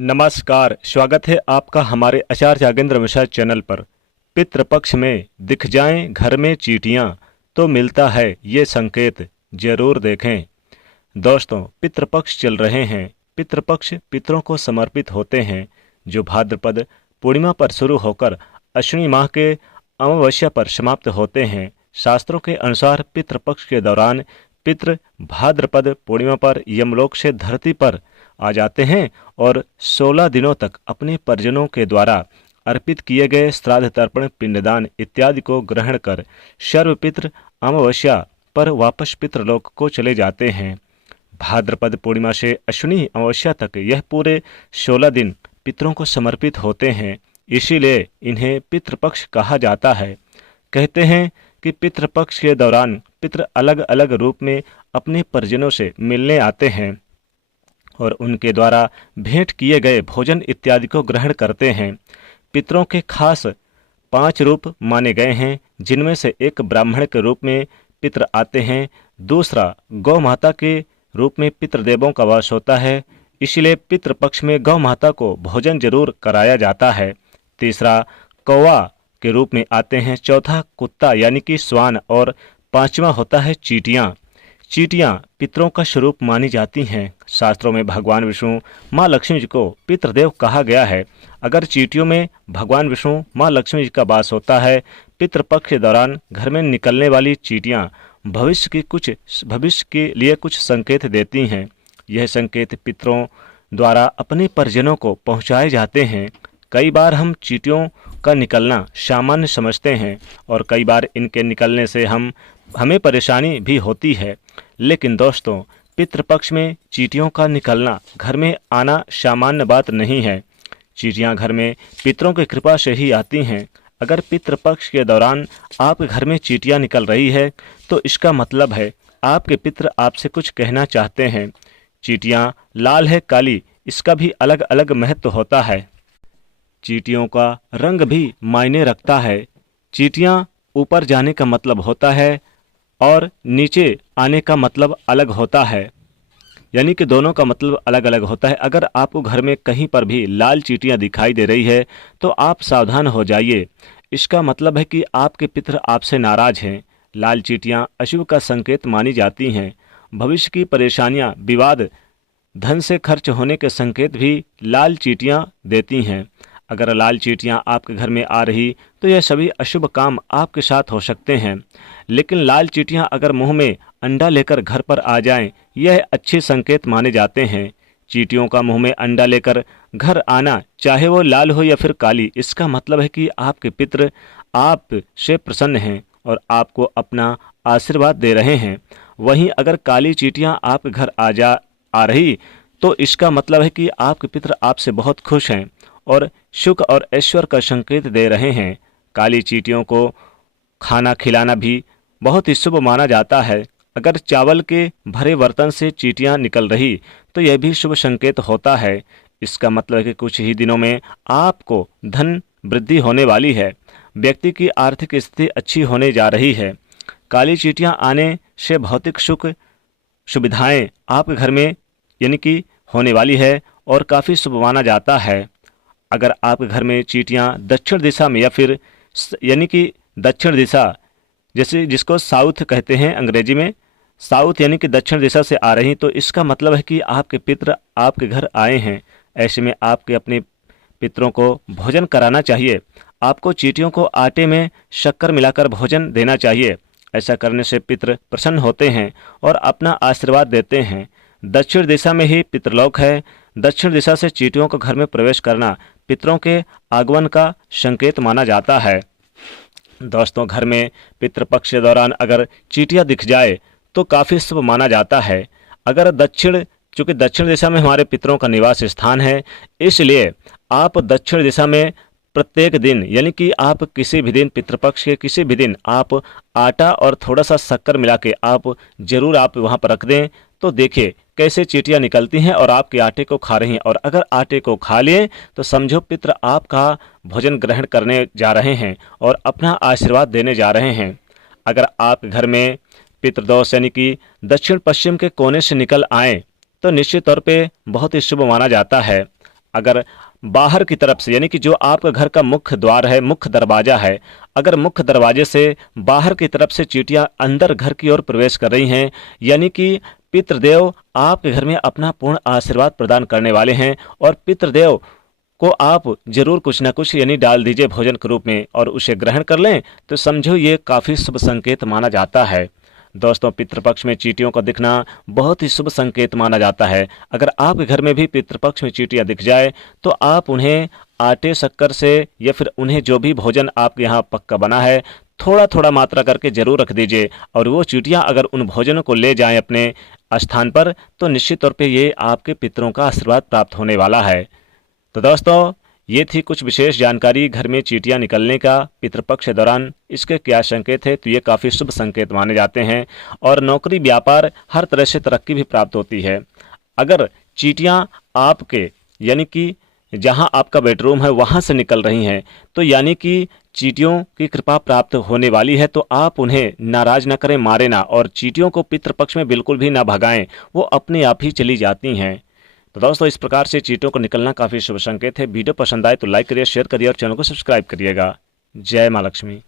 नमस्कार, स्वागत है आपका हमारे आचार्य यागेंद्र मिश्रा चैनल पर। पितृपक्ष में दिख जाएं घर में चींटियां तो मिलता है ये संकेत, जरूर देखें। दोस्तों, पितृपक्ष चल रहे हैं। पितृपक्ष पितरों को समर्पित होते हैं, जो भाद्रपद पूर्णिमा पर शुरू होकर अश्विनी माह के अमावस्या पर समाप्त होते हैं। शास्त्रों के अनुसार पितृपक्ष के दौरान पितृ भाद्रपद पूर्णिमा पर यमलोक से धरती पर आ जाते हैं और 16 दिनों तक अपने परिजनों के द्वारा अर्पित किए गए श्राद्ध, तर्पण, पिंडदान इत्यादि को ग्रहण कर सर्वपितृ अमावस्या पर वापस पितृलोक को चले जाते हैं। भाद्रपद पूर्णिमा से अश्विनी अमावस्या तक यह पूरे 16 दिन पितरों को समर्पित होते हैं, इसीलिए इन्हें पितृपक्ष कहा जाता है। कहते हैं कि पितृपक्ष के दौरान पितृ अलग अलग रूप में अपने परिजनों से मिलने आते हैं और उनके द्वारा भेंट किए गए भोजन इत्यादि को ग्रहण करते हैं। पितरों के खास 5 रूप माने गए हैं, जिनमें से एक ब्राह्मण के रूप में पितृ आते हैं, दूसरा गौ माता के रूप में पितृदेवों का वास होता है, इसलिए पितृपक्ष में गौ माता को भोजन जरूर कराया जाता है। तीसरा कौवा के रूप में आते हैं, चौथा कुत्ता यानी कि श्वान और पांचवा होता है चींटियां। चींटियां पितरों का स्वरूप मानी जाती हैं। शास्त्रों में भगवान विष्णु, माँ लक्ष्मी जी को पितृदेव कहा गया है। अगर चींटियों में भगवान विष्णु, माँ लक्ष्मी जी का वास होता है, पितृपक्ष के दौरान घर में निकलने वाली चींटियां भविष्य के लिए कुछ संकेत देती हैं। यह संकेत पितरों द्वारा अपने परिजनों को पहुंचाए जाते हैं। कई बार हम चींटियों का निकलना सामान्य समझते हैं और कई बार इनके निकलने से हमें परेशानी भी होती है, लेकिन दोस्तों, पितृपक्ष में चींटियों का निकलना, घर में आना सामान्य बात नहीं है। चींटियां घर में पितरों की कृपा से ही आती हैं। अगर पितृपक्ष के दौरान आपके घर में चींटियां निकल रही है तो इसका मतलब है आपके पितृ आपसे कुछ कहना चाहते हैं। चींटियां लाल है काली, इसका भी अलग अलग महत्व होता है। चींटियों का रंग भी मायने रखता है। चींटियां ऊपर जाने का मतलब होता है और नीचे आने का मतलब अलग होता है, यानी कि दोनों का मतलब अलग अलग होता है। अगर आपको घर में कहीं पर भी लाल चींटियां दिखाई दे रही है तो आप सावधान हो जाइए। इसका मतलब है कि आपके पितृ आपसे नाराज हैं। लाल चींटियां अशुभ का संकेत मानी जाती हैं। भविष्य की परेशानियां, विवाद, धन से खर्च होने के संकेत भी लाल चींटियां देती हैं। अगर लाल चींटियां आपके घर में आ रही तो यह सभी अशुभ काम आपके साथ हो सकते हैं। लेकिन लाल चींटियां अगर मुंह में अंडा लेकर घर पर आ जाएं, यह अच्छे संकेत माने जाते हैं। चींटियों का मुंह में अंडा लेकर घर आना, चाहे वो लाल हो या फिर काली, इसका मतलब है कि आपके पितृ आप से प्रसन्न हैं और आपको अपना आशीर्वाद दे रहे हैं। वहीं अगर काली चींटियां आपके घर आ रही तो इसका मतलब है कि आपके पितृ आपसे बहुत खुश हैं और सुख और ऐश्वर्य का संकेत दे रहे हैं। काली चींटियों को खाना खिलाना भी बहुत ही शुभ माना जाता है। अगर चावल के भरे बर्तन से चींटियां निकल रही तो यह भी शुभ संकेत होता है। इसका मतलब है कि कुछ ही दिनों में आपको धन वृद्धि होने वाली है। व्यक्ति की आर्थिक स्थिति अच्छी होने जा रही है। काली चींटियां आने से भौतिक सुख सुविधाएं आपके घर में यानी कि होने वाली है और काफ़ी शुभ माना जाता है। अगर आपके घर में चींटियां दक्षिण दिशा में या फिर यानी कि दक्षिण दिशा, जैसे जिसको साउथ कहते हैं अंग्रेजी में, साउथ यानी कि दक्षिण दिशा से आ रही, तो इसका मतलब है कि आपके पितृ आपके घर आए हैं। ऐसे में आपके अपने पितरों को भोजन कराना चाहिए। आपको चींटियों को आटे में शक्कर मिलाकर भोजन देना चाहिए। ऐसा करने से पितृ प्रसन्न होते हैं और अपना आशीर्वाद देते हैं। दक्षिण दिशा में ही पितृलोक है। दक्षिण दिशा से चींटियों को घर में प्रवेश करना पितरों के आगमन का संकेत माना जाता है। दोस्तों, घर में पितृपक्ष के दौरान अगर चींटियां दिख जाए तो काफ़ी शुभ माना जाता है। अगर चूँकि दक्षिण दिशा में हमारे पितरों का निवास स्थान है, इसलिए आप दक्षिण दिशा में प्रत्येक दिन यानी कि आप किसी भी दिन, पितृपक्ष के किसी भी दिन, आप आटा और थोड़ा सा शक्कर मिला के आप वहाँ पर रख दें, तो देखिए कैसे चींटियां निकलती हैं और आपके आटे को खा रही हैं। और अगर आटे को खा लिए तो समझो पितृ आपका भोजन ग्रहण करने जा रहे हैं और अपना आशीर्वाद देने जा रहे हैं। अगर आप घर में पितृदोष यानी कि दक्षिण पश्चिम के कोने से निकल आएँ तो निश्चित तौर पे बहुत ही शुभ माना जाता है। अगर बाहर की तरफ से, यानी कि जो आपका घर का मुख्य द्वार है, मुख्य दरवाजा है, अगर मुख्य दरवाजे से बाहर की तरफ से चींटियां अंदर घर की ओर प्रवेश कर रही हैं, यानी कि पितृदेव आपके घर में अपना पूर्ण आशीर्वाद प्रदान करने वाले हैं। और पितृदेव को आप जरूर कुछ ना कुछ यानी डाल दीजिए भोजन के रूप में और उसे ग्रहण कर लें, तो समझो ये काफ़ी शुभ संकेत माना जाता है। दोस्तों, पितृपक्ष में चींटियों का दिखना बहुत ही शुभ संकेत माना जाता है। अगर आपके घर में भी पितृपक्ष में चींटियां दिख जाए तो आप उन्हें आटे शक्कर से या फिर उन्हें जो भी भोजन आपके यहाँ पक्का बना है थोड़ा थोड़ा मात्रा करके जरूर रख दीजिए। और वो चींटियां अगर उन भोजनों को ले जाएं अपने स्थान पर तो निश्चित तौर पे ये आपके पितरों का आशीर्वाद प्राप्त होने वाला है। तो दोस्तों, ये थी कुछ विशेष जानकारी घर में चींटियां निकलने का पितृपक्ष के दौरान इसके क्या संकेत है। तो ये काफ़ी शुभ संकेत माने जाते हैं और नौकरी व्यापार हर तरह से तरक्की भी प्राप्त होती है। अगर चींटियां आपके यानी कि जहां आपका बेडरूम है वहां से निकल रही हैं तो यानी कि चींटियों की कृपा प्राप्त होने वाली है। तो आप उन्हें नाराज ना करें, मारे ना, और चींटियों को पितृपक्ष में बिल्कुल भी ना भगाएं, वो अपने आप ही चली जाती हैं। तो दोस्तों, इस प्रकार से चींटियों को निकलना काफ़ी शुभ संकेत है। वीडियो पसंद आए तो लाइक करिए, शेयर करिए और चैनल को सब्सक्राइब करिएगा। जय माँ लक्ष्मी।